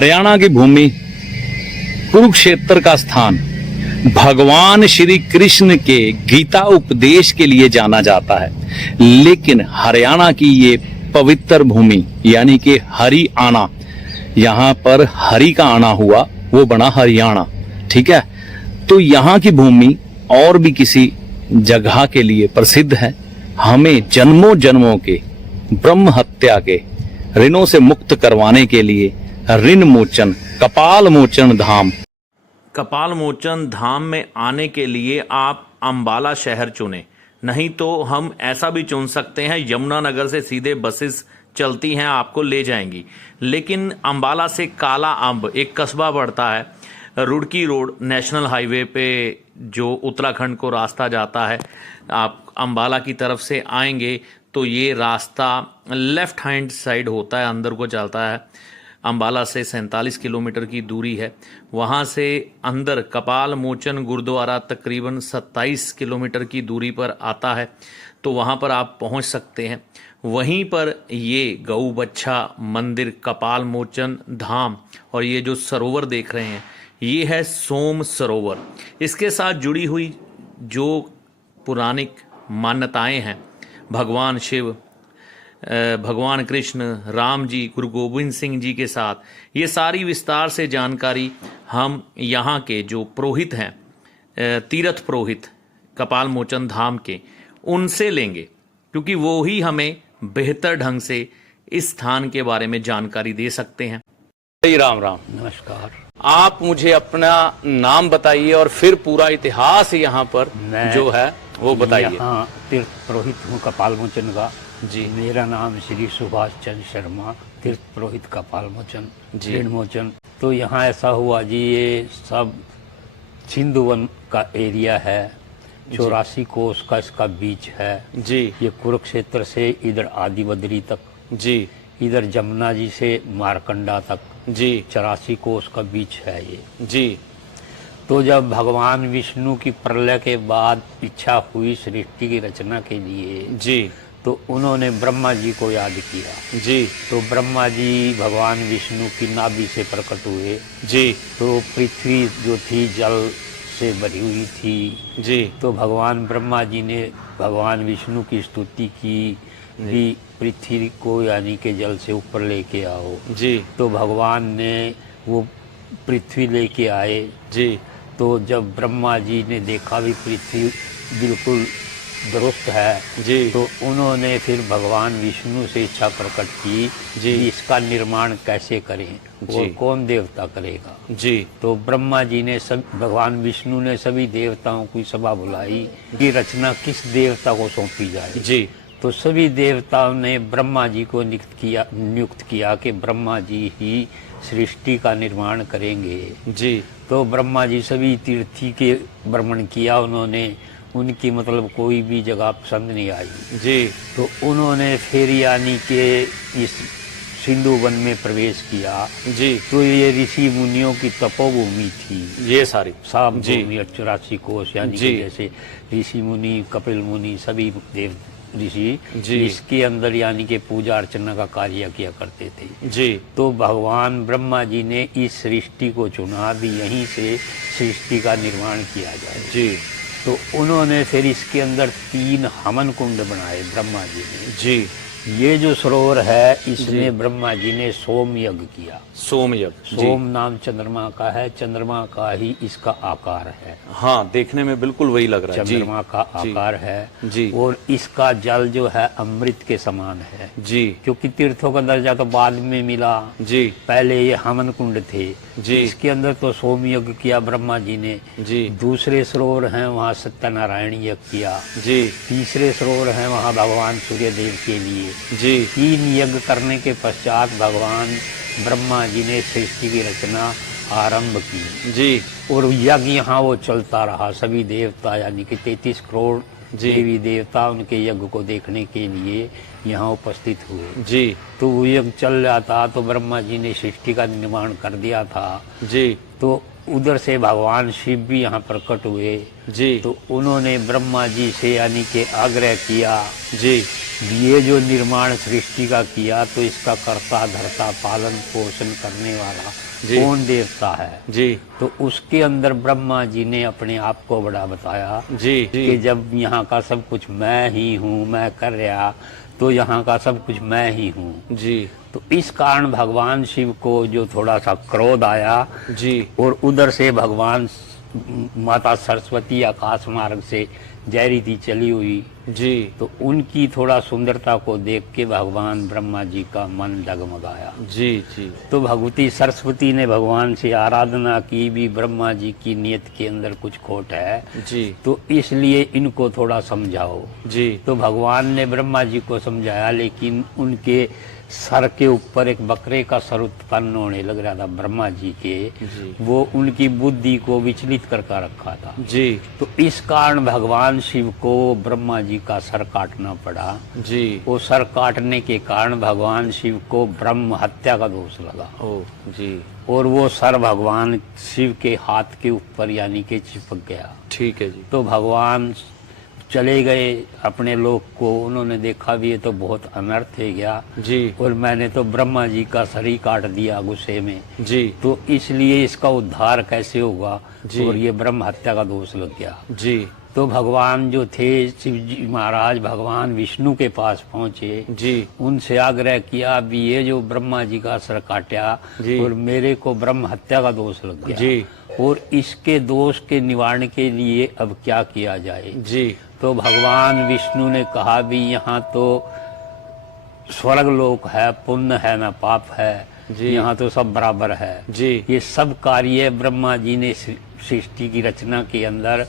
हरियाणा की भूमि, कुरुक्षेत्र का स्थान भगवान श्री कृष्ण के गीता उपदेश के लिए जाना जाता है। लेकिन हरियाणा की ये पवित्र भूमि यानी कि हरियाणा, यहाँ पर हरि का आना हुआ, वो बना हरियाणा। ठीक है, तो यहाँ की भूमि और भी किसी जगह के लिए प्रसिद्ध है। हमें जन्मों जन्मों के ब्रह्म हत्या के ऋणों से मुक्त करवाने के लिए ऋण मोचन कपाल मोचन धाम, कपाल मोचन धाम में आने के लिए आप अंबाला शहर चुनें, नहीं तो हम ऐसा भी चुन सकते हैं यमुनानगर से सीधे बसेस चलती हैं, आपको ले जाएंगी। लेकिन अंबाला से काला अम्ब एक कस्बा पड़ता है, रुड़की रोड नेशनल हाईवे पे जो उत्तराखंड को रास्ता जाता है। आप अंबाला की तरफ से आएंगे तो ये रास्ता लेफ्ट हैंड साइड होता है, अंदर को चलता है। अंबाला से 47 किलोमीटर की दूरी है। वहाँ से अंदर कपाल मोचन गुरुद्वारा तकरीबन 27 किलोमीटर की दूरी पर आता है, तो वहाँ पर आप पहुँच सकते हैं। वहीं पर ये गऊ बच्छा मंदिर, कपाल मोचन धाम और ये जो सरोवर देख रहे हैं ये है सोम सरोवर। इसके साथ जुड़ी हुई जो पौराणिक मान्यताएं हैं, भगवान शिव, भगवान कृष्ण, राम जी, गुरु गोविंद सिंह जी के साथ, ये सारी विस्तार से जानकारी हम यहाँ के जो पुरोहित हैं, तीर्थ पुरोहित कपाल मोचन धाम के, उनसे लेंगे, क्योंकि वो ही हमें बेहतर ढंग से इस स्थान के बारे में जानकारी दे सकते हैं। राम राम। नमस्कार। आप मुझे अपना नाम बताइए और फिर पूरा इतिहास यहाँ पर जो है वो बताइए। हाँ, तीर्थ पुरोहित हूँ कपाल मोचन का जी। मेरा नाम श्री सुभाष चंद्र शर्मा, तीर्थ पुरोहित कपाल मोचन जी। ऋण मोचन। तो यहाँ ऐसा हुआ जी, ये सब सिंधु वन का एरिया है, 84 कोस का इसका बीच है जी। ये कुरुक्षेत्र से इधर आदि बद्री तक जी। इधर जमुना जी से मारकंडा तक जी। 84 कोस का बीच है ये जी। तो जब भगवान विष्णु की प्रलय के बाद इच्छा हुई सृष्टि की रचना के लिए जी। तो उन्होंने ब्रह्मा जी को याद किया जी। तो ब्रह्मा जी भगवान विष्णु की नाभि से प्रकट हुए जी। तो पृथ्वी जो थी जल से भरी हुई थी जी। तो भगवान ब्रह्मा जी ने भगवान विष्णु की स्तुति की भी पृथ्वी को यानी के जल से ऊपर लेके आओ जी। तो भगवान ने वो पृथ्वी लेके आए जी। तो जब ब्रह्मा जी ने देखा भी पृथ्वी बिल्कुल दुरुस्त है जी। तो उन्होंने फिर भगवान विष्णु से इच्छा प्रकट की जी। कि इसका निर्माण कैसे करें और कौन देवता करेगा। जी। तो ब्रह्मा जी ने सब भगवान विष्णु ने सभी देवताओं की सभा बुलाई कि रचना किस देवता को सौंपी जाए। जी। तो सभी देवताओं ने ब्रह्मा जी को नियुक्त किया कि ब्रह्मा जी ही सृष्टि का निर्माण करेंगे। जी। तो ब्रह्मा जी सभी तीर्थी के भ्रमण किया उन्होंने, उनकी मतलब कोई भी जगह पसंद नहीं आई। जी। तो उन्होंने फिर यानी के इस सिंधु वन में प्रवेश किया। जी। तो ये ऋषि मुनियों की तपोभूमि थी, ये सारी सात जी। भूमि 84 कोश यानी कि जैसे ऋषि मुनि, कपिल मुनि, सभी देव ऋषि इसके अंदर यानी के पूजा अर्चना का कार्य किया करते थे। जी। तो भगवान ब्रह्मा जी ने इस सृष्टि को चुना भी यहीं से सृष्टि का निर्माण किया जाए। जी। तो उन्होंने फिर इसके अंदर 3 हवन कुंड बनाए ब्रह्मा जी ने। जी। ये जो सरोवर है इसमें ब्रह्मा जी ने सोम यज्ञ किया। सोम यज्ञ, सोम नाम चंद्रमा का है, चंद्रमा का ही इसका आकार है। हाँ, देखने में बिल्कुल वही लग रहा है। चंद्रमा का आकार है जी। और इसका जल जो है अमृत के समान है जी। क्योंकि तीर्थों का दर्जा तो बाद में मिला। जी। पहले ये हवन कुंड थे जी। इसके अंदर तो सोम यज्ञ किया ब्रह्मा जी ने। जी। दूसरे सरोवर हैं वहाँ सत्यनारायण यज्ञ किया। जी। तीसरे सरोवर हैं वहाँ भगवान सूर्य देव के लिए। जी। 3 यज्ञ करने के पश्चात भगवान ब्रह्मा जी ने सृष्टि की रचना आरंभ की। जी। और यज्ञ यहाँ वो चलता रहा, सभी देवता यानी कि 33 करोड़ देवी देवता उनके यज्ञ को देखने के लिए यहाँ उपस्थित हुए। जी। तो वो यज्ञ चल रहा था तो ब्रह्मा जी ने सृष्टि का निर्माण कर दिया था। जी। तो उधर से भगवान शिव भी यहाँ प्रकट हुए। जी। तो उन्होंने ब्रह्मा जी से यानी कि आग्रह किया जी। ये जो निर्माण सृष्टि का किया तो इसका कर्ता धर्ता पालन पोषण करने वाला जी। कौन देवता है। जी तो उसके अंदर ब्रह्मा जी ने अपने आप को बड़ा बताया जी कि जी जब यहाँ का सब कुछ मैं ही हूँ, मैं कर रहा, तो यहाँ का सब कुछ मैं ही हूँ। जी तो इस कारण भगवान शिव को जो थोड़ा सा क्रोध आया, जी और उधर से भगवान माता सरस्वती आकाश मार्ग से जय थी चली हुई, जी तो उनकी थोड़ा सुंदरता को देख के भगवान ब्रह्मा जी का मन डगमगाया। जी जी तो भगवती सरस्वती ने भगवान से आराधना की भी ब्रह्मा जी की नियत के अंदर कुछ खोट है, जी तो इसलिए इनको थोड़ा समझाओ। जी तो भगवान ने ब्रह्मा जी को समझाया, लेकिन उनके सर के ऊपर एक बकरे का सर उत्पन्न होने लग रहा था ब्रह्मा जी के, जी वो उनकी बुद्धि को विचलित करके रखा था। जी तो इस कारण भगवान शिव को ब्रह्मा जी का सर काटना पड़ा। जी वो सर काटने के कारण भगवान शिव को ब्रह्म हत्या का दोष लगा, ओ जी और वो सर भगवान शिव के हाथ के ऊपर यानी कि चिपक गया। ठीक है जी तो भगवान चले गए अपने लोक को, उन्होंने देखा भी ये तो बहुत अनर्थ है गया, जी और मैंने तो ब्रह्मा जी का सर ही काट दिया गुस्से में, जी तो इसलिए इसका उद्धार कैसे होगा, जी। और ये ब्रह्म हत्या का दोष लग गया। जी तो भगवान जो थे शिव जी महाराज भगवान विष्णु के पास पहुंचे, जी उनसे आग्रह किया भी ये जो ब्रह्मा जी का सर काटा जी। और मेरे को ब्रह्म हत्या का दोष लग गया, जी और इसके दोष के निवारण के लिए अब क्या किया जाए। जी तो भगवान विष्णु ने कहा भी यहाँ तो स्वर्ग लोक है, पुण्य है ना पाप है, जी। यहाँ तो सब बराबर है। जी ये सब कार्य ब्रह्मा जी ने सृष्टि की रचना के अंदर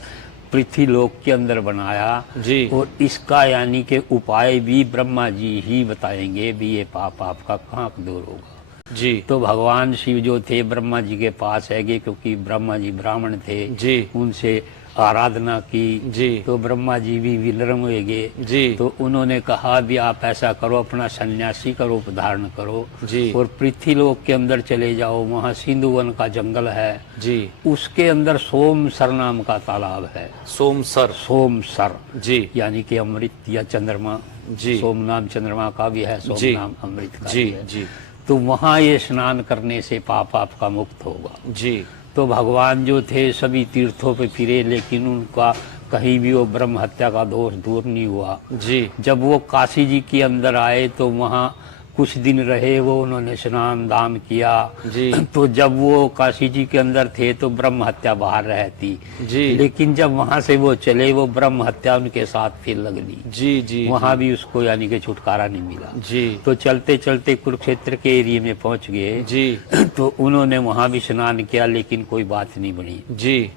पृथ्वी लोक के अंदर बनाया, जी और इसका यानी कि उपाय भी ब्रह्मा जी ही बताएंगे भी ये पाप आपका कहाँ दूर होगा। जी तो भगवान शिव जो थे ब्रह्मा जी के पास है, क्योंकि ब्रह्मा जी ब्राह्मण थे, जी उनसे आराधना की, जी तो ब्रह्मा जी भी विनम्र हुए। जी तो उन्होंने कहा भी आप ऐसा करो, अपना सन्यासी का रूप धारण करो, जी और पृथ्वी लोक के अंदर चले जाओ, वहाँ सिंधुवन का जंगल है, जी उसके अंदर सोमसर नाम का तालाब है। सोमसर सोमसर जी यानी कि अमृत या चंद्रमा, जी सोम नाम चंद्रमा का भी है, सोम जी। नाम अमृत का जी भी है। जी तो वहाँ ये स्नान करने से पाप आपका मुक्त होगा। जी तो भगवान जो थे सभी तीर्थों पे फिरे, लेकिन उनका कहीं भी वो ब्रह्म हत्या का दोष दूर नहीं हुआ। जी जब वो काशी जी के अंदर आए तो वहाँ कुछ दिन रहे, वो उन्होंने स्नान दान किया। जी तो जब वो काशी जी के अंदर थे तो ब्रह्म हत्या बाहर रहती, जी लेकिन जब वहाँ से वो चले, वो ब्रह्म हत्या उनके साथ फिर लग ली। जी जी वहाँ भी उसको यानी कि छुटकारा नहीं मिला। जी तो चलते चलते कुरुक्षेत्र के एरिया में पहुँच गए, जी तो उन्होंने वहाँ भी स्नान किया, लेकिन कोई बात नहीं बनी। जी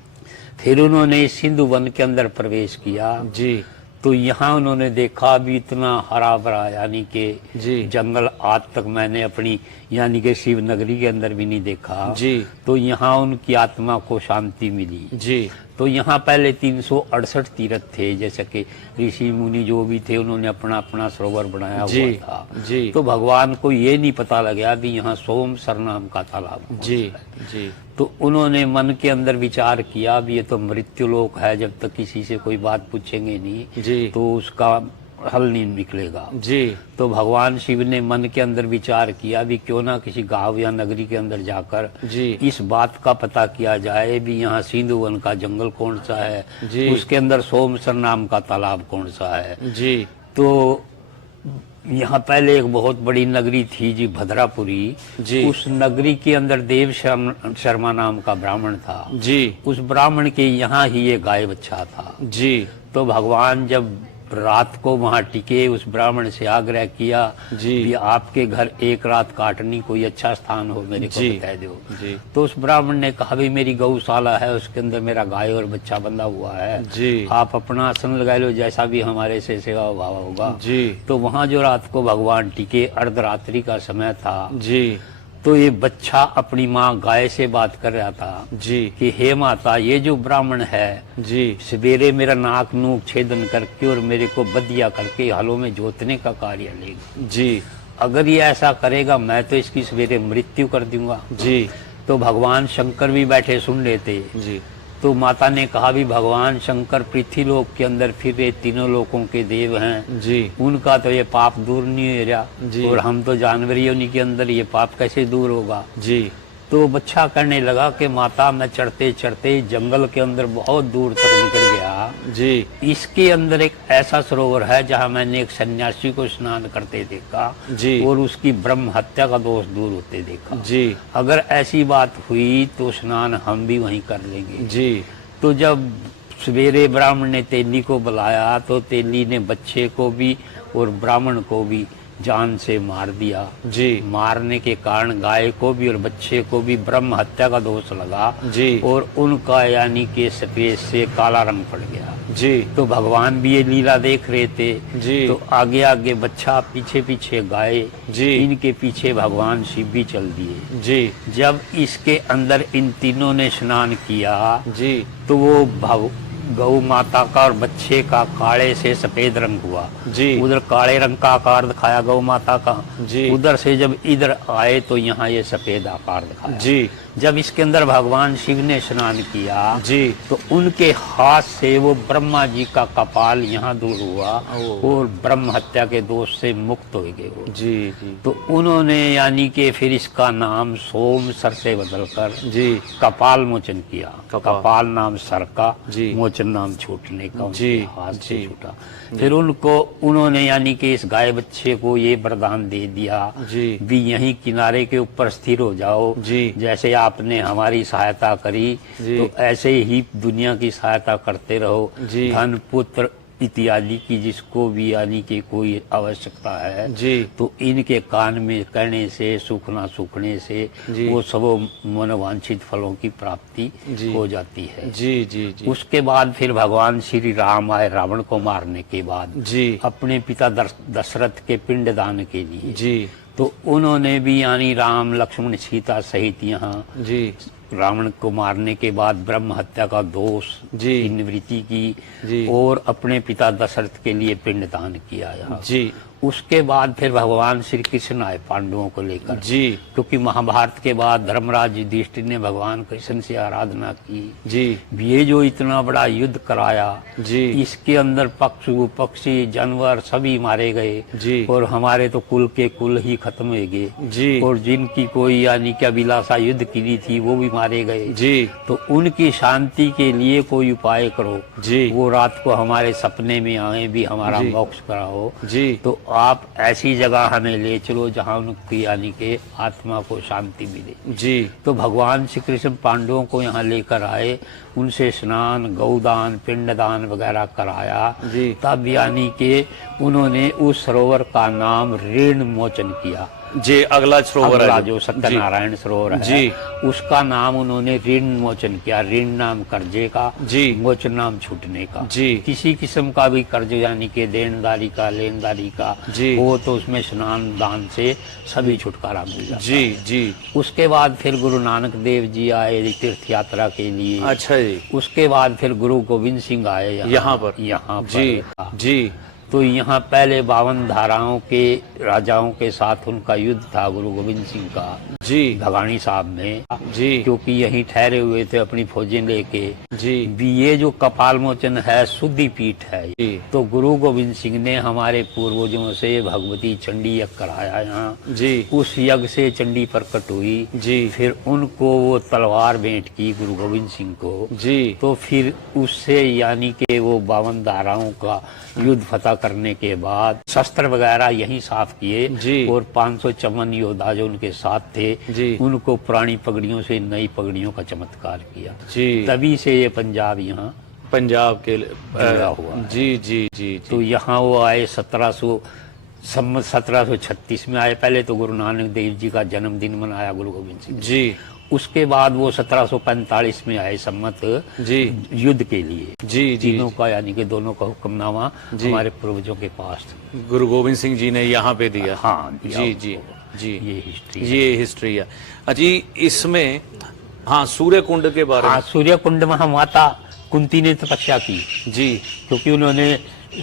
फिर उन्होंने सिंधु वन के अंदर प्रवेश किया, जी तो यहाँ उन्होंने देखा भी इतना हरा भरा यानी कि जी जंगल आज तक मैंने अपनी यानी कि शिव नगरी के अंदर भी नहीं देखा। जी तो यहाँ उनकी आत्मा को शांति मिली। जी तो यहाँ पहले 368 तीर्थ थे, जैसे कि ऋषि मुनि जो भी थे उन्होंने अपना अपना सरोवर बनाया जी, हुआ था। जी। तो भगवान को ये नहीं पता लगा भी यहाँ सोमसर नाम का तालाब कौन जी सा है। जी तो उन्होंने मन के अंदर विचार किया भी ये तो मृत्यु लोक है, जब तक किसी से कोई बात पूछेंगे नहीं जी तो उसका हल नहीं निकलेगा। जी तो भगवान शिव ने मन के अंदर विचार किया भी क्यों ना किसी गांव या नगरी के अंदर जाकर जी इस बात का पता किया जाए भी यहाँ सिंधु वन का जंगल कौन सा है, जी। उसके अंदर सोमसर नाम का तालाब कौन सा है। जी तो यहाँ पहले एक बहुत बड़ी नगरी थी जी भद्रापुरी, जी। उस नगरी के अंदर देव शर्मा नाम का ब्राह्मण था। जी उस ब्राह्मण के यहाँ ही ये गाय बच्चा था। जी तो भगवान जब रात को वहाँ टिके, उस ब्राह्मण से आग्रह किया जी। कि आपके घर एक रात काटनी, कोई अच्छा स्थान हो मेरे को जी। बता दो। जी तो उस ब्राह्मण ने कहा भाई मेरी गौशाला है, उसके अंदर मेरा गाय और बच्चा बंधा हुआ है, जी आप अपना आसन लगा लो, जैसा भी हमारे से सेवा भाव होगा। जी तो वहाँ जो रात को भगवान टिके, अर्धरात्रि का समय था, जी तो ये बच्चा अपनी माँ गाय से बात कर रहा था जी कि हे माता, ये जो ब्राह्मण है जी सवेरे मेरा नाक नूक छेदन करके और मेरे को बदिया करके हलों में जोतने का कार्य लेगा। जी अगर ये ऐसा करेगा मैं तो इसकी सवेरे मृत्यु कर दूंगा। जी तो भगवान शंकर भी बैठे सुन रहे थे। जी तो माता ने कहा भी भगवान शंकर पृथ्वी लोक के अंदर फिर ये तीनों लोकों के देव हैं, जी उनका तो ये पाप दूर नहीं हो जी। रहा, और हम तो जानवर ही उन्हीं के अंदर, ये पाप कैसे दूर होगा। जी तो बच्चा कहने लगा कि माता मैं चढ़ते चढ़ते जंगल के अंदर बहुत दूर तक निकल गया जी इसके अंदर एक ऐसा सरोवर है जहाँ मैंने एक सन्यासी को स्नान करते देखा जी और उसकी ब्रह्म हत्या का दोष दूर होते देखा। जी अगर ऐसी बात हुई तो स्नान हम भी वहीं कर लेंगे। जी तो जब सवेरे ब्राह्मण ने तेली को बुलाया तो तेली ने बच्चे को भी और ब्राह्मण को भी जान से मार दिया। जी मारने के कारण गाय को भी और बच्चे को भी ब्रह्म हत्या का दोष लगा जी और उनका यानी कि सफेद से काला रंग पड़ गया। जी तो भगवान भी ये लीला देख रहे थे। जी तो आगे आगे बच्चा पीछे पीछे गाय जी इनके पीछे भगवान शिव भी चल दिए। जी जब इसके अंदर इन तीनों ने स्नान किया जी तो वो गौ माता का और बच्चे का काले से सफेद रंग हुआ। जी उधर काले रंग का आकार दिखाया गौ माता का। जी उधर से जब इधर आए तो यहाँ ये सफेद आकार दिखाया। जी जब इसके अंदर भगवान शिव ने स्नान किया जी तो उनके हाथ से वो ब्रह्मा जी का कपाल यहाँ दूर हुआ और ब्रह्म हत्या के दोष से मुक्त हो गए वो। जी जी तो उन्होंने यानी कि फिर इसका नाम सोम सर से बदलकर जी कपाल मोचन किया। कपाल नाम सर का, जी मोचन नाम छूटने का, जी उनके हाथ से जी छूटा। फिर उन्होंने यानी कि इस गाय बच्चे को ये वरदान दे दिया जी भी यहीं किनारे के ऊपर स्थिर हो जाओ। जी जैसे आपने हमारी सहायता करी जी तो ऐसे ही दुनिया की सहायता करते रहो। जी धन पुत्र इत्यादि की जिसको भी यानी कि कोई आवश्यकता है जी तो इनके कान में कहने से सूखना सूखने से जी वो सब मनोवांछित फलों की प्राप्ति जी हो जाती है। जी जी जी उसके बाद फिर भगवान श्री राम आए रावण को मारने के बाद जी अपने पिता दशरथ के पिंडदान के लिए। जी तो उन्होंने भी यानी राम लक्ष्मण सीता सहित यहाँ जी रावण को मारने के बाद ब्रह्म हत्या का दोष जी की निवृत्ति की जी और अपने पिता दशरथ के लिए पिंडदान किया यहाँ। जी उसके बाद फिर भगवान श्री कृष्ण आए पांडवों को लेकर। जी क्योंकि महाभारत के बाद धर्मराज युधिष्ठिर ने भगवान कृष्ण से आराधना की जी ये जो इतना बड़ा युद्ध कराया जी इसके अंदर पक्षु पक्षी जानवर सभी मारे गए जी और हमारे तो कुल के कुल ही खत्म हो गए जी और जिनकी कोई यानी कि अभिलाषा युद्ध की ली थी वो भी मारे गए। जी तो उनकी शांति के लिए कोई उपाय करो। जी वो रात को हमारे सपने में आए भी हमारा जी मोक्ष कराओ। जी तो आप ऐसी जगह हमें ले चलो जहाँ उनकी यानी के आत्मा को शांति मिले। जी तो भगवान श्री कृष्ण पांडवों को यहाँ लेकर आए, उनसे स्नान गौदान पिंडदान वगैरह कराया। जी तब यानी के उन्होंने उस सरोवर का नाम ऋण मोचन किया। जी अगला सरोवर अगला है जो सत्यनारायण सरोवर है जी उसका नाम उन्होंने ऋण मोचन किया। ऋण नाम कर्जे का, जी मोचन नाम छूटने का। जी किसी किस्म का भी कर्ज यानी कि देनदारी का लेनदारी का जी वो तो उसमें स्नान दान से सभी छुटकारा मिल जाता जी है। जी उसके बाद फिर गुरु नानक देव जी आए तीर्थ यात्रा के लिए। अच्छा जी उसके बाद फिर गुरु गोविंद सिंह आए यहाँ पर जी जी तो यहाँ पहले 52 धाराओं के राजाओं के साथ उनका युद्ध था गुरु गोविंद सिंह का जी भगानी साहब में। जी क्योंकि यहीं ठहरे हुए थे अपनी फौजें लेके। जी भी ये जो कपाल मोचन है शुद्धि पीठ है। जी तो गुरु गोविंद सिंह ने हमारे पूर्वजों से भगवती चंडी यज्ञ कराया यहाँ। जी उस यज्ञ से चंडी प्रकट हुई। जी फिर उनको वो तलवार भेंट की गुरु गोविंद सिंह को। जी तो फिर उससे यानी कि वो 52 धाराओं का युद्ध फतह करने के बाद शस्त्र वगैरह यहीं साफ किए। जी और 554 योद्धा जो उनके साथ थे जी उनको पुरानी पगड़ियों से नई पगड़ियों का चमत्कार किया। जी तभी से ये पंजाब यहाँ पंजाब के जुड़ा हुआ है। जी जी जी तो यहाँ वो आए 1736 में आए। पहले तो गुरु नानक देव जी का जन्मदिन मनाया गुरु गोविंद सिंह। जी उसके बाद वो 1745 में आए सम्मत जी युद्ध के लिए। जी जी तीनों का यानी कि दोनों का हुक्मनामा हमारे पूर्वजों के पास। गुरु गोविंद सिंह जी ने यहाँ पे दिया। हाँ दिया जी उनको। जी जी ये हिस्ट्री है। ये हिस्ट्री है। अजी इसमें हाँ सूर्य कुंड के बारे हाँ सूर्य कुंड में माता कुंती ने तपस्या की। जी क्योंकि उन्होंने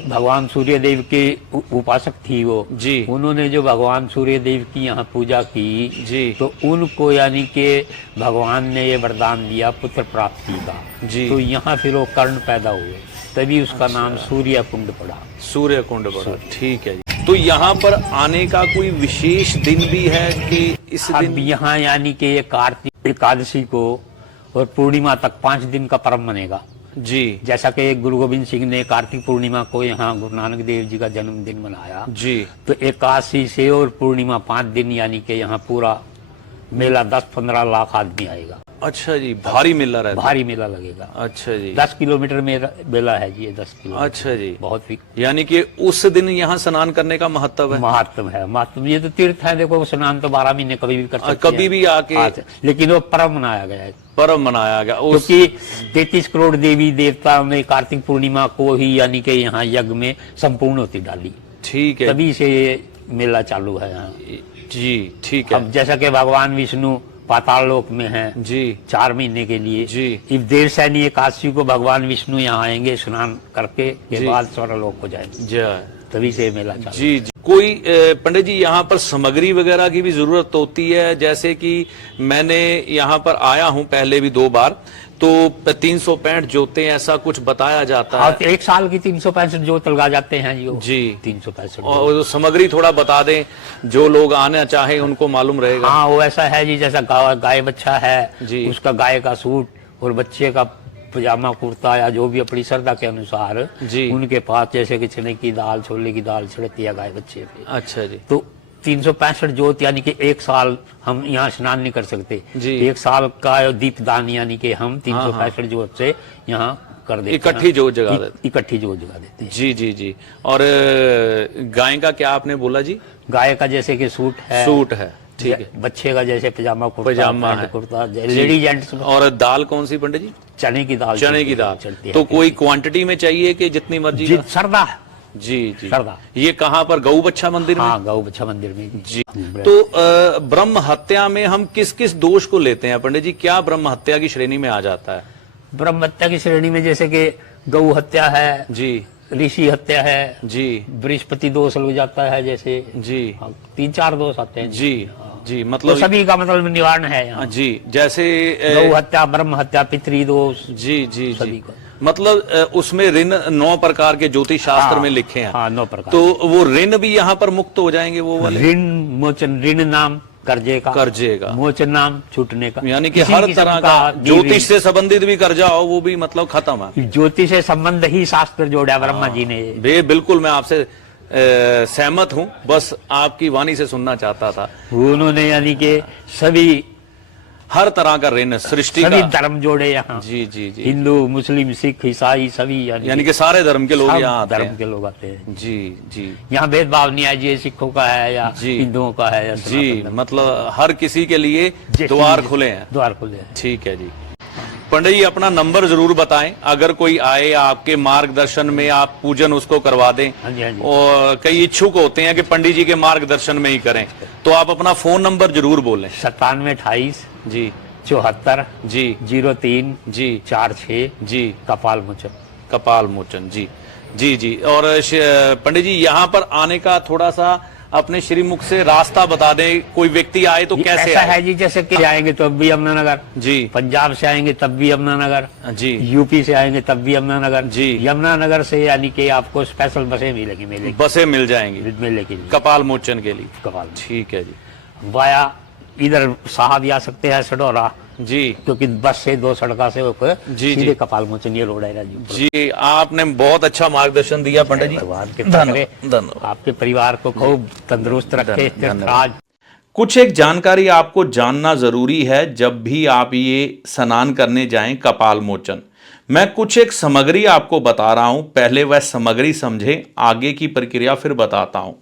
भगवान सूर्य देव के उपासक थी वो। जी उन्होंने जो भगवान सूर्य देव की यहाँ पूजा की जी तो उनको यानी कि भगवान ने ये वरदान दिया पुत्र प्राप्ति का। जी तो यहाँ फिर वो कर्ण पैदा हुए तभी उसका नाम सूर्य कुंड पड़ा। सूर्य कुंड पड़ा। ठीक है जी। तो यहाँ पर आने का कोई विशेष दिन भी है कि इस अब दिन यहाँ यानी कि ये कार्तिक एकादशी को और पूर्णिमा तक 5 दिन का पर्व मनेगा। जी जैसा कि गुरु गोविंद सिंह ने कार्तिक पूर्णिमा को यहाँ गुरु नानक देव जी का जन्मदिन मनाया, जी, तो एकादशी से और पूर्णिमा 5 दिन, यानी कि यहाँ पूरा मेला 10-15 लाख आदमी आएगा। अच्छा जी, भारी मेला रहता है। भारी मेला लगेगा। अच्छा जी, 10 किलोमीटर में मेला है जी, ये 10 किलोमीटर। अच्छा जी, बहुत ही यानी कि उस दिन यहाँ स्नान करने का महत्व है। महत्व है, महत्व। ये तो तीर्थ है, देखो स्नान तो 12 महीने कभी भी कर सकते हैं, कभी भी आके, लेकिन वो पर्व मनाया गया है, पर्व मनाया गया क्योंकि 33 करोड़ देवी देवताओं ने कार्तिक पूर्णिमा को ही यानी कि यहाँ यज्ञ में संपूर्ण होती डाली। ठीक है, तभी से ये मेला चालू है यहाँ। जी ठीक है। अब जैसा कि भगवान विष्णु पाताल लोक में हैं जी 4 महीने के लिए, जी, इस देव सैनी एकादशी को भगवान विष्णु यहाँ आएंगे, स्नान करके जी, के बाद स्वर्गलोक को जाएंगे, जय, तभी से मेला चालू। जी जी। कोई पंडित जी यहाँ पर सामग्री वगैरह की भी जरूरत होती है? जैसे कि मैंने यहाँ पर आया हूँ पहले भी 2 बार, तो 365 जोते ऐसा कुछ बताया जाता है। हाँ, तो 1 साल की 365 जोत लगा जाते हैं जी 365। और सामग्री थोड़ा बता दें, जो लोग आना चाहे उनको मालूम रहेगा। हाँ, वो ऐसा है जी, जैसा गाय बच्चा है जी, उसका गाय का सूट और बच्चे का पजामा कुर्ता या जो भी अपनी श्रद्धा के अनुसार जी, उनके पास, जैसे कि चने की दाल, छोले की दाल छिड़कती है गाय बच्चे पे। अच्छा जी, तो 365 जोत यानी कि 1 साल हम यहाँ स्नान नहीं कर सकते जी, 1 साल का दीपदान यानी कि हम 365 जोत से यहाँ कर देते हैं, इकट्ठी जोत जगा देते, इकट्ठी जोत जगा देते हैं। जी जी जी। और गाय का क्या आपने बोला जी? गाय का जैसे कि सूट है, ठीक है। बच्चे का जैसे पजामा है, कुर्ता, लेडी जेंट्स। और दाल कौन सी पंडित जी? चने की दाल। चने की दाल चलती है। तो कोई क्वांटिटी में चाहिए कि जितनी मर्जी? श्रद्धा। जी जी, श्रद्धा। ये कहाँ पर? गऊ बच्चा मंदिर में? हाँ, गऊ बच्चा मंदिर में जी। तो ब्रह्म हत्या में हम किस किस दोष को लेते हैं पंडित जी? क्या ब्रह्म हत्या की श्रेणी में आ जाता है? ब्रह्म हत्या की श्रेणी में जैसे कि गऊ हत्या है जी, ऋषि हत्या है जी, बृहस्पति दोष लग जाता है, जैसे जी 3-4 दोष आते हैं जी जी। मतलब तो सभी का मतलब निवारण है यहाँ जी, जैसे गौ हत्या, ब्रह्म हत्या, पितृ दोष, जी जी सभी जी। का मतलब उसमें ऋण 9 प्रकार के ज्योतिष शास्त्र में लिखे हैं। हाँ, 9 प्रकार। तो वो ऋण भी यहाँ पर मुक्त हो जाएंगे वो वाले? ऋण मोचन, ऋण नाम कर्जे का, मोचन नाम छूटने का, यानी कि हर तरह का ज्योतिष से संबंधित भी कर्जा हो वो भी मतलब खत्म है। ज्योतिष से संबंध ही शास्त्र जोड़ा ब्रह्मा जी ने। बिल्कुल, मैं आपसे सहमत हूँ, बस आपकी वाणी से सुनना चाहता था। उन्होंने यानी कि सभी हर तरह का ऋण सृष्टि सभी का धर्म जोड़े यहाँ। जी जी जी, हिंदू, मुस्लिम, सिख, ईसाई सभी, यानी कि सारे धर्म के लोग यहाँ आते हैं। धर्म के लोग आते हैं जी जी। यहाँ भेदभाव नहीं है जी, सिखों का है या हिंदुओं का है या जी, मतलब हर किसी के लिए द्वार खुले हैं। द्वार खुले हैं। ठीक है जी। पंडित जी अपना नंबर जरूर बताएं, अगर कोई आए आपके मार्गदर्शन में, आप पूजन उसको करवा दें। हाँ जी, हाँ जी। और कई इच्छुक होते हैं कि पंडित जी के मार्गदर्शन में ही करें, तो आप अपना फोन नंबर जरूर बोलें। 9728 जी 74 जी 03 जी 46 जी। कपाल मोचन। कपाल मोचन जी जी जी। और पंडित जी यहाँ पर आने का थोड़ा सा अपने श्रीमुख से रास्ता बता दें, कोई व्यक्ति आए तो कैसे ऐसा आए? है जी, जैसे कि आएंगे तो अब भी यमुनानगर जी, पंजाब से आएंगे तब भी यमुनानगर जी, यूपी से आएंगे तब भी यमुनानगर जी। यमुनानगर से यानी कि आपको स्पेशल बसें मिलेगी, बसें मिल जाएंगी मेले के लिए, कपाल मोचन के लिए। कपाल। ठीक है जी। वाया इधर साहब आ सकते हैं सडोरा जी, क्योंकि बस से 2 सड़का से होकर जी, सीधे जी। कपाल मोचन ये रोड है जी। आपने बहुत अच्छा मार्गदर्शन दिया पंडित जी, भगवान के धन्यवाद। आपके परिवार को खूब तंदुरुस्त रखे। आज कुछ एक जानकारी आपको जानना जरूरी है जब भी आप ये स्नान करने जाएं कपाल मोचन। मैं कुछ एक सामग्री आपको बता रहा हूं, पहले वह सामग्री समझें, आगे की प्रक्रिया फिर बताता हूं।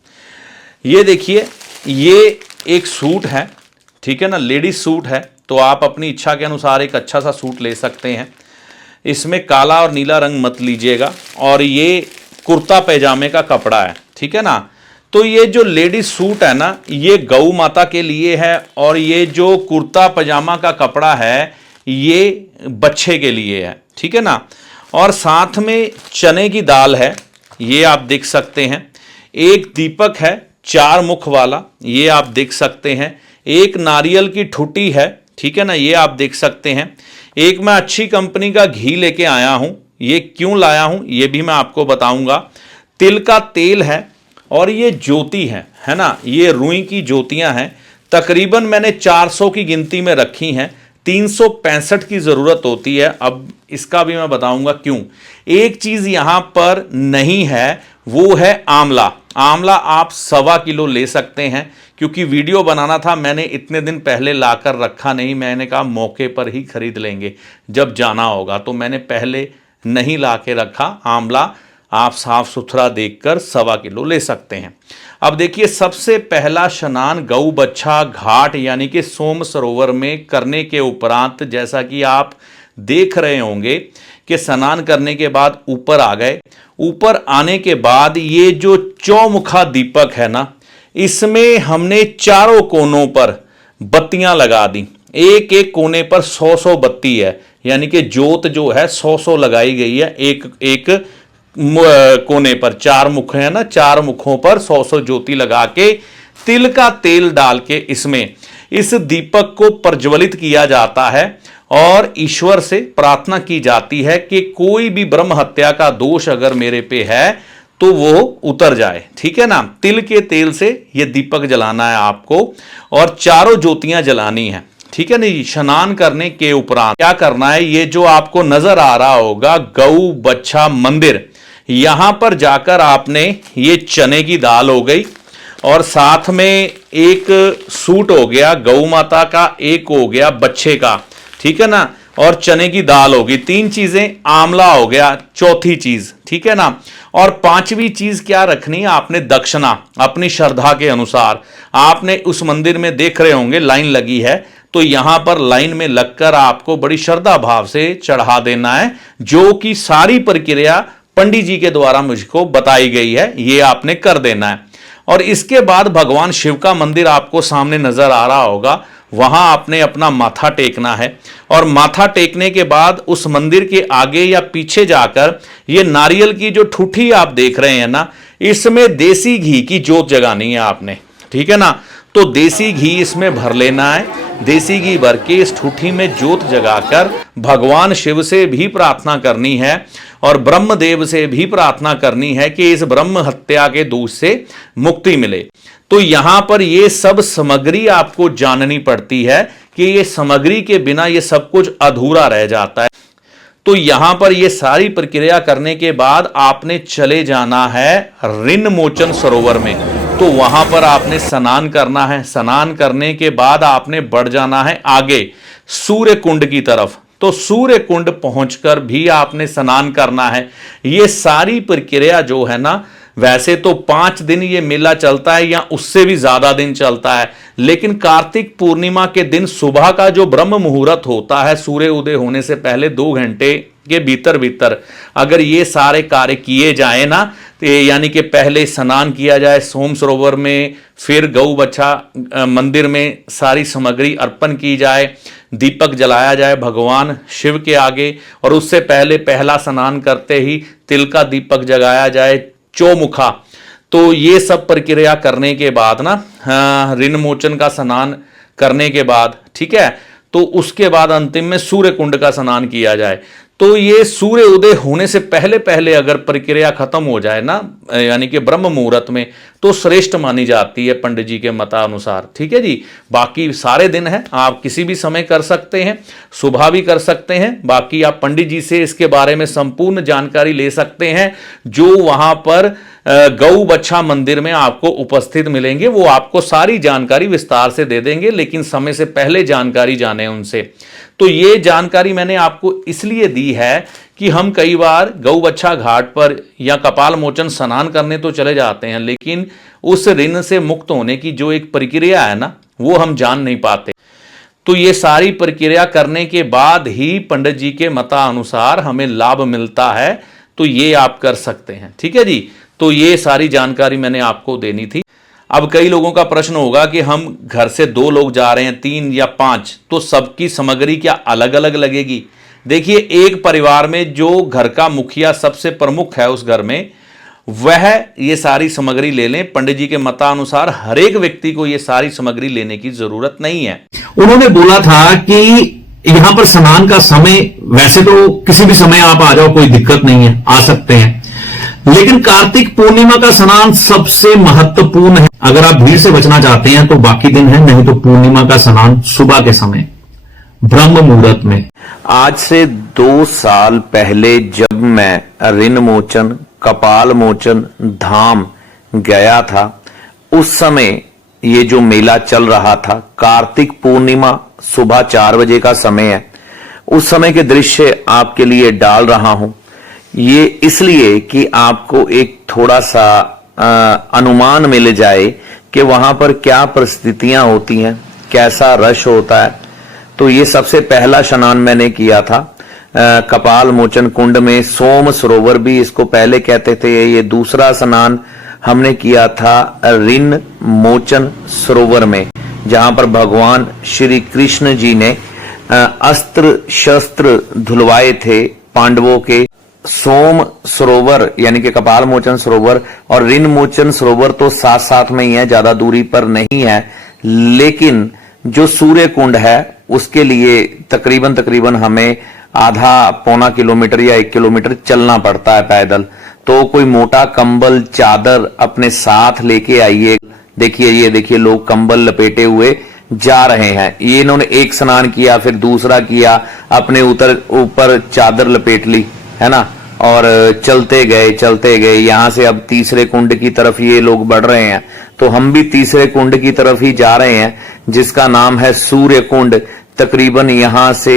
ये देखिए, ये एक सूट है, ठीक है ना, लेडीज सूट है, तो आप अपनी इच्छा के अनुसार एक अच्छा सा सूट ले सकते हैं। इसमें काला और नीला रंग मत लीजिएगा। और ये कुर्ता पैजामे का कपड़ा है, ठीक है ना। तो ये जो लेडीज सूट है ना, ये गौ माता के लिए है, और ये जो कुर्ता पजामा का कपड़ा है ये बच्चे के लिए है, ठीक है ना। और साथ में चने की दाल है, ये आप देख सकते हैं। एक दीपक है 4 मुख वाला, ये आप देख सकते हैं। एक नारियल की ठुटी है, ठीक है ना, ये आप देख सकते हैं। एक मैं अच्छी कंपनी का घी लेके आया हूं, ये क्यों लाया हूं ये भी मैं आपको बताऊंगा। तिल का तेल है, और ये ज्योति है ना, ये रुई की ज्योतियां हैं। तकरीबन मैंने 400 की गिनती में रखी हैं। 365 की जरूरत होती है। अब इसका भी मैं बताऊंगा क्यों। एक चीज यहां पर नहीं है, वो है आंवला। आंवला आप 1.25 किलो ले सकते हैं, क्योंकि वीडियो बनाना था, मैंने इतने दिन पहले लाकर रखा नहीं, मैंने कहा मौके पर ही खरीद लेंगे जब जाना होगा, तो मैंने पहले नहीं ला के रखा। आंवला आप साफ सुथरा देखकर 1.25 किलो ले सकते हैं। अब देखिए, सबसे पहला स्नान गऊ बच्छा घाट यानी कि सोम सरोवर में करने के उपरांत, जैसा कि आप देख रहे होंगे कि स्नान करने के बाद ऊपर आ गए। ऊपर आने के बाद ये जो चौमुखा दीपक है ना, इसमें हमने चारों कोनों पर बत्तियां लगा दी। एक एक कोने पर 100-100 बत्ती है, यानी कि जोत जो है 100-100 लगाई गई है। एक एक कोने पर 4 मुख है ना, 4 मुखों पर 100-100 ज्योति लगा के तिल का तेल डाल के इसमें इस दीपक को प्रज्वलित किया जाता है और ईश्वर से प्रार्थना की जाती है कि कोई भी ब्रह्म हत्या का दोष अगर मेरे पे है तो वो उतर जाए। ठीक है ना। तिल के तेल से ये दीपक जलाना है आपको और चारों ज्योतियां जलानी है। ठीक है ना जी। स्नान करने के उपरांत क्या करना है, ये जो आपको नजर आ रहा होगा गऊ बच्छा मंदिर, यहां पर जाकर आपने ये चने की दाल हो गई और साथ में एक सूट हो गया गऊ माता का, एक हो गया बच्चे का, ठीक है ना, और चने की दाल होगी। 3 चीजें, आंवला हो गया चौथी चीज, ठीक है ना। और 5वीं चीज क्या रखनी है आपने, दक्षिणा अपनी श्रद्धा के अनुसार। आपने उस मंदिर में देख रहे होंगे लाइन लगी है, तो यहां पर लाइन में लगकर आपको बड़ी श्रद्धा भाव से चढ़ा देना है, जो कि सारी प्रक्रिया पंडित जी के द्वारा मुझको बताई गई है, ये आपने कर देना है। और इसके बाद भगवान शिव का मंदिर आपको सामने नजर आ रहा होगा, वहां आपने अपना माथा टेकना है और माथा टेकने के बाद उस मंदिर के आगे या पीछे जाकर ये नारियल की जो ठूठी आप देख रहे हैं ना, इसमें देसी घी की जोत जगानी है आपने। ठीक है ना। तो देसी घी इसमें भर लेना है। देसी घी भर के इस ठूठी में जोत जगाकर भगवान शिव से भी प्रार्थना करनी है और ब्रह्मदेव से भी प्रार्थना करनी है कि इस ब्रह्म हत्या के दोष से मुक्ति मिले। तो यहां पर ये सब सामग्री आपको जाननी पड़ती है कि ये सामग्री के बिना ये सब कुछ अधूरा रह जाता है। तो यहां पर ये सारी प्रक्रिया करने के बाद आपने चले जाना है ऋण मोचन सरोवर में। तो वहां पर आपने स्नान करना है। स्नान करने के बाद आपने बढ़ जाना है आगे सूर्य कुंड की तरफ। तो सूर्य कुंड पहुंचकर भी आपने स्नान करना है। ये सारी प्रक्रिया जो है ना, वैसे तो 5 दिन ये मेला चलता है या उससे भी ज्यादा दिन चलता है, लेकिन कार्तिक पूर्णिमा के दिन सुबह का जो ब्रह्म मुहूर्त होता है, सूर्य उदय होने से पहले 2 घंटे के भीतर भीतर अगर ये सारे कार्य किए जाए ना, तो यानी कि पहले स्नान किया जाए सोम सरोवर में, फिर गऊ बच्छा मंदिर में सारी सामग्री अर्पण की जाए, दीपक जलाया जाए भगवान शिव के आगे, और उससे पहले पहला स्नान करते ही तिल का दीपक जगाया जाए चौमुखा। तो ये सब प्रक्रिया करने के बाद ना, ऋण मोचन का स्नान करने के बाद, ठीक है, तो उसके बाद अंतिम में सूर्य कुंड का स्नान किया जाए। तो ये सूर्य उदय होने से पहले पहले अगर प्रक्रिया खत्म हो जाए ना, यानी कि ब्रह्म मुहूर्त में, तो श्रेष्ठ मानी जाती है पंडित जी के मतानुसार। ठीक है जी। बाकी सारे दिन है, आप किसी भी समय कर सकते हैं, सुबह भी कर सकते हैं। बाकी आप पंडित जी से इसके बारे में संपूर्ण जानकारी ले सकते हैं, जो वहां पर गऊ बच्छा मंदिर में आपको उपस्थित मिलेंगे। वो आपको सारी जानकारी विस्तार से दे देंगे, लेकिन समय से पहले जानकारी जाने उनसे। तो ये जानकारी मैंने आपको इसलिए दी है कि हम कई बार गऊ बच्छा घाट पर या कपाल मोचन स्नान करने तो चले जाते हैं, लेकिन उस ऋण से मुक्त होने की जो एक प्रक्रिया है ना, वो हम जान नहीं पाते। तो ये सारी प्रक्रिया करने के बाद ही पंडित जी के मतानुसार हमें लाभ मिलता है। तो ये आप कर सकते हैं। ठीक है जी। तो ये सारी जानकारी मैंने आपको देनी थी। अब कई लोगों का प्रश्न होगा कि हम घर से 2 लोग जा रहे हैं, 3 या 5, तो सबकी सामग्री क्या अलग अलग लगेगी? देखिए, एक परिवार में जो घर का मुखिया सबसे प्रमुख है उस घर में, वह ये सारी सामग्री ले लें। पंडित जी के मतानुसार हर एक व्यक्ति को ये सारी सामग्री लेने की जरूरत नहीं है। उन्होंने बोला था कि यहां पर स्नान का समय, वैसे तो किसी भी समय आप आ जाओ, कोई दिक्कत नहीं है, आ सकते हैं, लेकिन कार्तिक पूर्णिमा का स्नान सबसे महत्वपूर्ण है। अगर आप भीड़ से बचना चाहते हैं तो बाकी दिन है, नहीं तो पूर्णिमा का स्नान सुबह के समय ब्रह्म मुहूर्त में। आज से 2 साल पहले जब मैं ऋण मोचन कपाल मोचन धाम गया था, उस समय ये जो मेला चल रहा था, कार्तिक पूर्णिमा सुबह 4 बजे का समय है। उस समय के दृश्य आपके लिए डाल रहा हूं, ये इसलिए कि आपको एक थोड़ा सा अनुमान मिल जाए कि वहां पर क्या परिस्थितियां होती हैं, कैसा रश होता है। तो ये सबसे पहला स्नान मैंने किया था कपाल मोचन कुंड में, सोम सरोवर भी इसको पहले कहते थे। ये दूसरा स्नान हमने किया था ऋण मोचन सरोवर में, जहां पर भगवान श्री कृष्ण जी ने अस्त्र शस्त्र धुलवाए थे पांडवों के। सोम सरोवर यानी कि कपाल मोचन सरोवर और ऋण मोचन सरोवर तो साथ साथ में ही है, ज्यादा दूरी पर नहीं है। लेकिन जो सूर्य कुंड है उसके लिए तकरीबन हमें आधा पौना किलोमीटर या 1 किलोमीटर चलना पड़ता है पैदल। तो कोई मोटा कंबल चादर अपने साथ लेके आइए। देखिए, ये देखिए लोग कंबल लपेटे हुए जा रहे हैं। ये इन्होंने एक स्नान किया, फिर दूसरा किया, अपने ऊपर चादर लपेट ली, है ना, और चलते गए। यहां से अब तीसरे कुंड की तरफ ये लोग बढ़ रहे हैं। तो हम भी तीसरे कुंड की तरफ ही जा रहे हैं, जिसका नाम है सूर्य कुंड। तकरीबन यहां से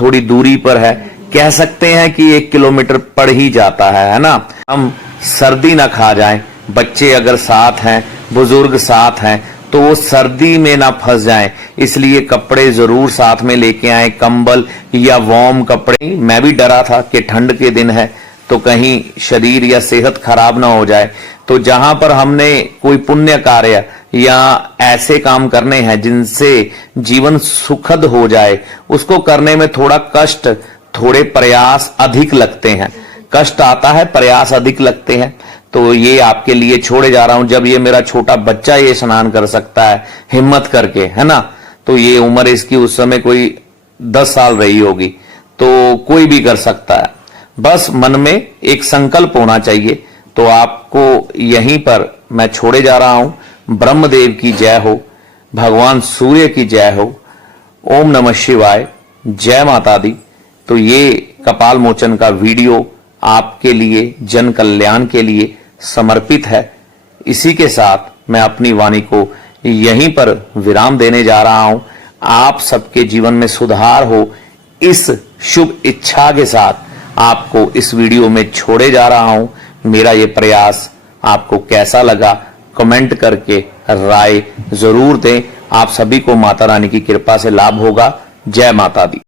थोड़ी दूरी पर है, कह सकते हैं कि 1 किलोमीटर पड़ ही जाता है ना। हम सर्दी ना खा जाएं, बच्चे अगर साथ हैं, बुजुर्ग साथ हैं, तो वो सर्दी में ना फंस जाएं, इसलिए कपड़े जरूर साथ में लेके आए, कंबल या वार्म कपड़े। मैं भी डरा था कि ठंड के दिन है तो कहीं शरीर या सेहत खराब ना हो जाए। तो जहां पर हमने कोई पुण्य कार्य या ऐसे काम करने हैं जिनसे जीवन सुखद हो जाए, उसको करने में थोड़ा कष्ट, थोड़े प्रयास अधिक लगते हैं। कष्ट आता है, प्रयास अधिक लगते हैं। तो ये आपके लिए छोड़े जा रहा हूं। जब ये मेरा छोटा बच्चा ये स्नान कर सकता है हिम्मत करके, है ना, तो ये उम्र इसकी उस समय कोई 10 साल रही होगी, तो कोई भी कर सकता है। बस मन में एक संकल्प होना चाहिए। तो आपको यहीं पर मैं छोड़े जा रहा हूं। ब्रह्मदेव की जय हो, भगवान सूर्य की जय हो, ओम नमः शिवाय, जय माता दी। तो ये कपाल मोचन का वीडियो आपके लिए जन कल्याण के लिए समर्पित है। इसी के साथ मैं अपनी वाणी को यहीं पर विराम देने जा रहा हूं। आप सबके जीवन में सुधार हो, इस शुभ इच्छा के साथ आपको इस वीडियो में छोड़े जा रहा हूं। मेरा ये प्रयास आपको कैसा लगा, कमेंट करके राय जरूर दें। आप सभी को माता रानी की कृपा से लाभ होगा। जय माता दी।